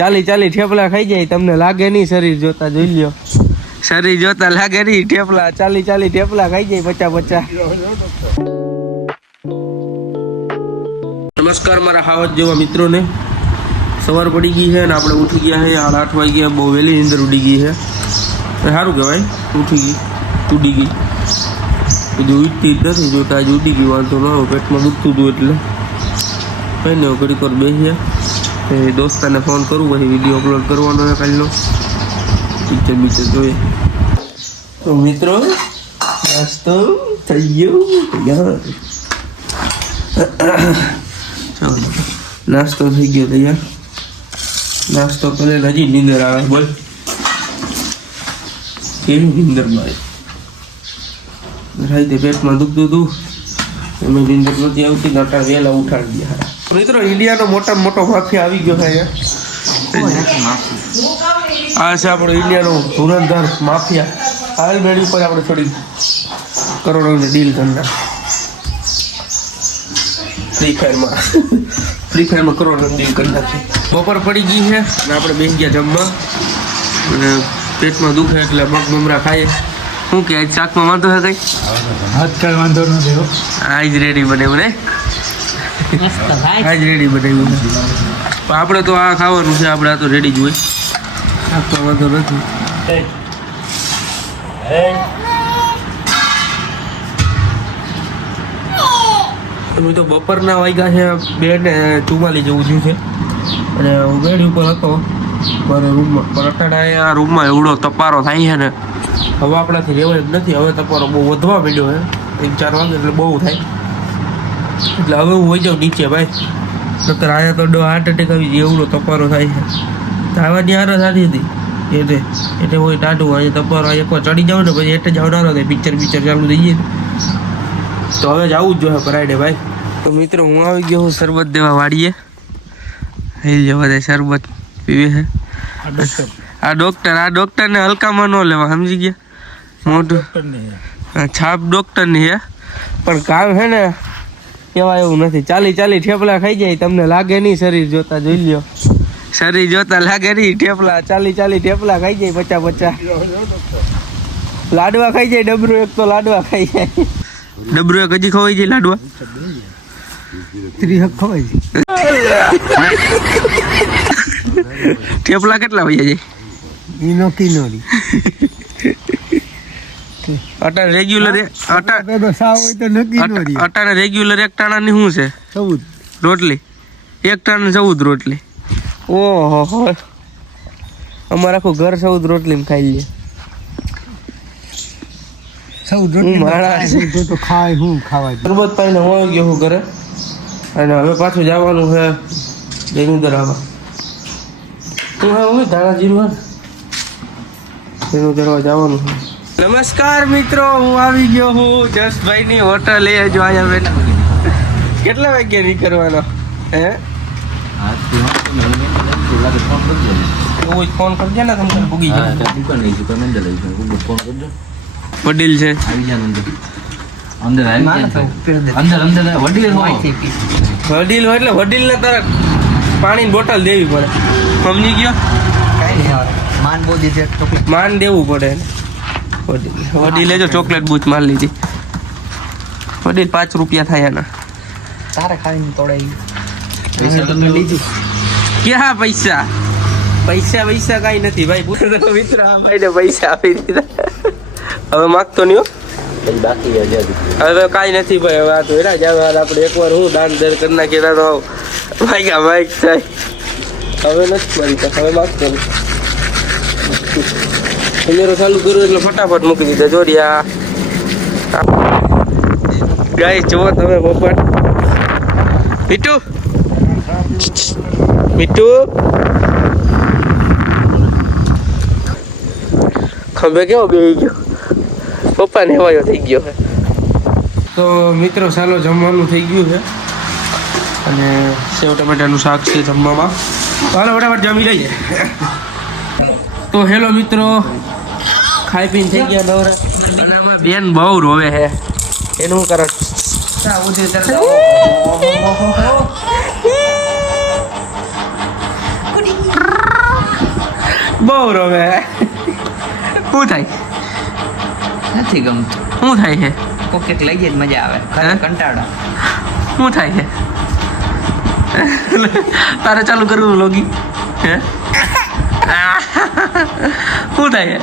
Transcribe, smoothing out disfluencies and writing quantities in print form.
ચાલી ઠેપલા ખાઈ જાય તમને લાગે નહીં શરીર જોતા જોઈ લ્યો શરીર જોતા લાગે નહીં ઠેપલા ચાલી ઠેપલા ખાઈ જાય 50 નમસ્કાર મારા હાવજ જેવા મિત્રોને સવાર પડી ગઈ છે અને આપણે ઉઠી ગયા છે 8 વાગ્યા બહુ વહેલી નીંદર ઉડી ગઈ છે સારું કહેવાય ઉડી ગઈ બધું ઉઠતી જ નથી જોતા આજે ઉડી ગઈ વાંધો ન આવે પેટમાં દુખતું હતું એટલે કંઈ નહીં ઘડીક વાર બેસીએ દોસ્તાને ફોન કરું પછી વિડીયો અપલોડ કરવાનો છે કાલનો પિક્ચર જોઈએ તો મિત્રો નાસ્તો થઈ ગયો તૈયાર ચાલો નાસ્તો થઈ ગયો તૈયાર નાસ્તો કરે હજી નીંદર આવે બોલ કેવી નીંદર મારે રાતે પેટમાં દુખતું હતું એમાં નીંદર નથી આવતી નટા વહેલા ઉઠાડી ગયા મિત્રો ઇન્ડિયાનો મોટામાં મોટો માફિયા આવી ગયો છે આ છે આપણો ઇન્ડિયાનો ધુરંધર માફિયા હાલ મેળી ઉપર આપણે થોડી કરોડોની ડીલ કરનાર ફ્રી ફાયરમાં કરોડોની ડીલ કરી નાખી બપોર પડી ગઈ છે અને આપણે બેસી ગયા જમવા અને પેટમાં દુખે એટલે મગ મમરા ખાઈએ શું કે આજ શાકમાં વાંધો છે કઈ આજકાલ વાંધો નથી આજ રેડી બનાવ્યું ને આજ રેડી બનાવ્યું આપણે તો આ ખાવાનું છે આપણે આ તો રેડી જ હોય શાકમાં વાંધો નથી અમે તો બપોરના વાગ્યા છે 2:44 જેવું થયું છે અને હું બેડ ઉપર હતો મારા રૂમમાં પણ અટાણે આ રૂમમાં એવડો તપારો થાય છે ને હવે આપણાથી રહેવાય જ નથી હવે તપારો બહુ વધવા માંડ્યો છે 3-4 વાગે એટલે બહુ થાય એટલે હવે હું વહી જાઉં નીચે ભાઈ નકર આયા તો હાર્ટ એટેક આવી જાય એવડો તપારો થાય છે આવવાની હાર થતી હતી એટલે હોય ટાઢું અહીંયા તપારો એકવાર ચડી જાવ ને પછી એટલે જવડાનો થાય પિક્ચર ચાલુ થઈ જાય તો હવે જ આવું જ જોઈએ ફ્રાઈડે ભાઈ તો મિત્રો હું આવી ગયો હું શરબત દેવા વાડીએ અહીં જો બધા શરબત પીવે છે આ ડોક્ટરને હલકામાં ન લેવા સમજી ગયા મોટું છાપ ડોક્ટરની છે પણ કામ છે ને કેવા એવું નથી ચાલી ઠેપલા ખાઈ જાય તમને લાગે નહીં શરીર જોતા જોઈ લ્યો શરીર જોતા લાગે નહીં ઠેપલા ચાલી ઠેપલા ખાઈ જાય 50 લાડવા ખાઈ જાય ડબરો એક તો લાડવા ખાઈ જાય ડબરો એક હજી ખવાઈ જાય લાડવા ખવાઈ જાય ઠેપલા કેટલા વૈયા જાય ઈનો કિનોરી અટાણે રેગ્યુલર અટાણે રેગ્યુલર એક ટાણાની શું છે 14 રોટલી એક ટાણા 14 રોટલી ઓહો અમારે આખું ઘર 14 રોટલી ખાઈ લે 14 રોટલી તો ખાય હું ખાવા શરબત પાઈને હું ગયો હું ઘરે અને હવે પાછું જવાનું છે બેનુદર આવવા હું ધાણા જીરું બેનુદર જવાનું છે નમસ્કાર મિત્રો હું આવી ગયો હું જસભાઈની હોટલે જો અહીંયા બેઠા કેટલા વાગ્યા નીકળવાનો હે ફોન કરજે ને તમને ભૂગી જાય વડીલ છે વડીલ હોય એટલે વડીલ ને તારે પાણીની બોટલ દેવી પડે સમજી ગયો માન દેવું પડે વડીલે જો ચોકલેટ બૂચ મારી લીધી વડીલ 5 રૂપિયા થાય એના તારે ખાઈને તોડાઈ ક્યાં પૈસા કઈ નથી ભાઈ મિત્ર આ ભાઈને પૈસા આપી દીધા હવે માગતો નહીં હવે કાંઈ નથી ભાઈ હવે આ તો એના જ આવે આપણે એકવાર હું દાન દર કરી નાખીએ તો ભાઈ થાય હવે નથી મારી હવે માગતો નહીં કેમેરો ચાલુ કર્યો એટલે ફટાફટ મૂકી દીધા જોડિયા ગાય જુઓ તમે પોપટ મીઠું ખંભે કેવો બેસી ગયો પપ્પાને હેવાયો થઈ ગયો છે તો મિત્રો ચાલો જમવાનું થઈ ગયું છે અને સેવ ટમેટાનું શાક છે જમવામાં ચાલો ફટાફટ જમી લઈએ તો હેલો મિત્રો ખાઈ પીને થઈ ગયા નવરા અને આમાં બેન બહુ રોવે છે એનું કારણ બહુ રમે શું થાય નથી ગમતું. શું થાય છે પોકેટ લઈ જ મજા આવે. હે? કંટાળો. શું થાય છે તારે ચાલુ કરવું લોગી હે શું થાય છે